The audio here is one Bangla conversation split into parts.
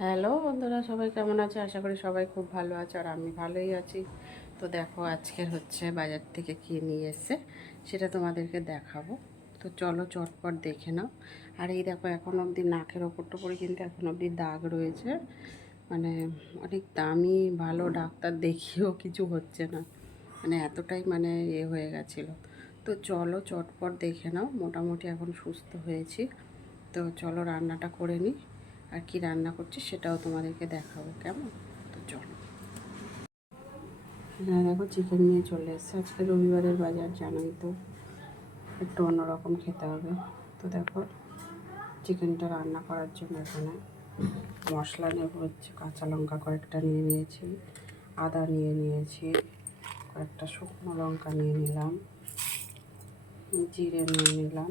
হ্যালো বন্ধুরা, সবাই কেমন আছে? আশা করি সবাই খুব ভালো আছে, আর আমি ভালোই আছি। তো দেখো, আজকের বাজার থেকে কী নিয়ে এসছে সেটা তোমাদেরকে দেখাবো। তো চলো চটপট দেখে নাও। আর এই দেখো, এখন অবধি নাকের ওপর টোপরে কিন্তু এখন অবধি দাগ রয়েছে। মানে অনেক দামি ভালো ডাক্তার দেখিয়েও কিছু হচ্ছে না, মানে এতটাই হয়ে গেছিলো। তো চলো চটপট দেখে নাও। মোটামুটি এখন সুস্থ হয়েছি। তো চলো রান্নাটা করে নিই, আর কি রান্না করছি সেটাও তোমাদেরকে দেখাবো, কেমন? তো চলো। হ্যাঁ দেখো, চিকেন নিয়ে চলে এসেছে। আজকে রবিবারের বাজার, জানোই তো, একটু অন্যরকম খেতে হবে। তো দেখো, চিকেনটা রান্না করার জন্য এখানে মশলা নেব কাঁচা লঙ্কা কয়েকটা নিয়ে নিয়েছি, আদা নিয়ে নিয়েছি, কয়েকটা শুকনো লঙ্কা নিয়ে নিলাম, জিরে নিয়ে নিলাম,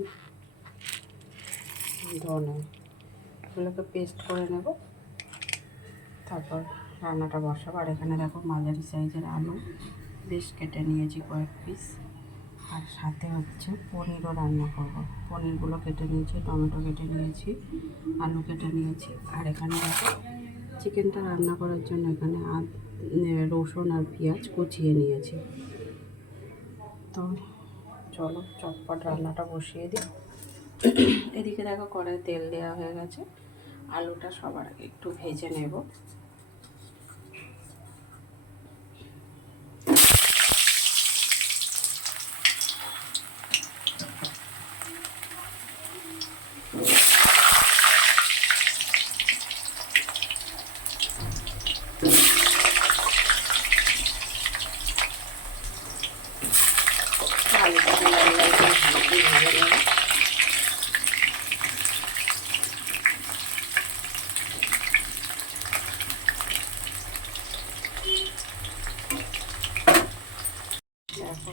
ধনে, এগুলোকে পেস্ট করে নেব। তারপর রান্নাটা বসাবো। আর এখানে দেখো, মাঝারি সাইজের আলু বেশ কেটে নিয়েছি কয়েক পিস। আর সাথে পনিরও রান্না করব। পনিরগুলো কেটে নিয়েছি, টমেটো কেটে নিয়েছি, আলু কেটে নিয়েছি। আর এখানে দেখো, চিকেনটা রান্না করার জন্য এখানে রসুন আর পেঁয়াজ কুচিয়ে নিয়েছি। তো চলো চটপট রান্নাটা বসিয়ে দিই। এদিকে দেখো, কড়াই তেল দেওয়া হয়ে গেছে। আলুটা সবার আগে একটু ভেজে নেব। আলুটাকে লাল লাল করে ভেজে নেব। দেখো,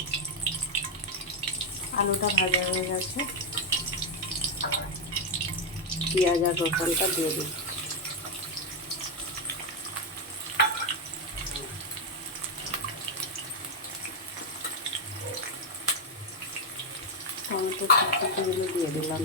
আলুটা ভাজা হয়ে গেছে। পেঁয়াজ আর রসুনটা দিয়ে দিই। টমেটো কুচিগুলো দিয়ে দিলাম।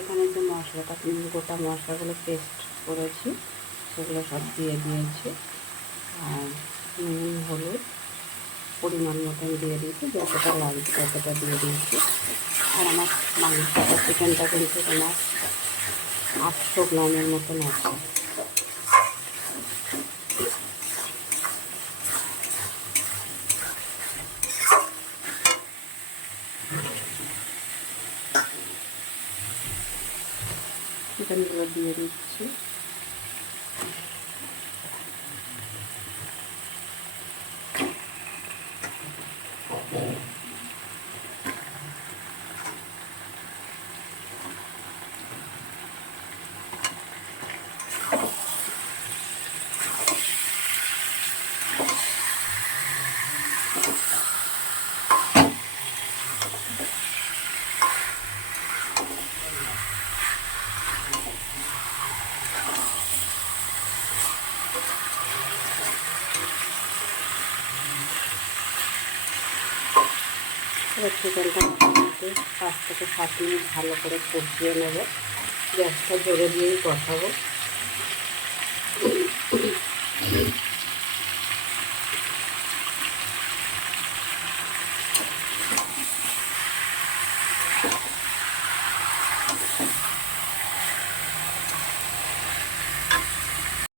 এখানে যে মশলাটা, গোটা মশলাগুলো পেস্ট করেছি সেগুলো সব দিয়ে দিয়েছি। আর নুন হলুদ পরিমাণ মতন দিয়ে দিয়েছি, যতটা লাগবে ততটা দিয়ে দিয়েছি। আর আমার মাংসটা, চিকেনটা কিন্তু তোমার 800 গ্রামের মতন আছে। চিকেনগুলো দিয়ে দিচ্ছি। এবার চিকেনটা 5 থেকে 7 মিনিট ভালো করে কষিয়ে নেব। গ্যাসটা জোরে দিয়েই কষাবো।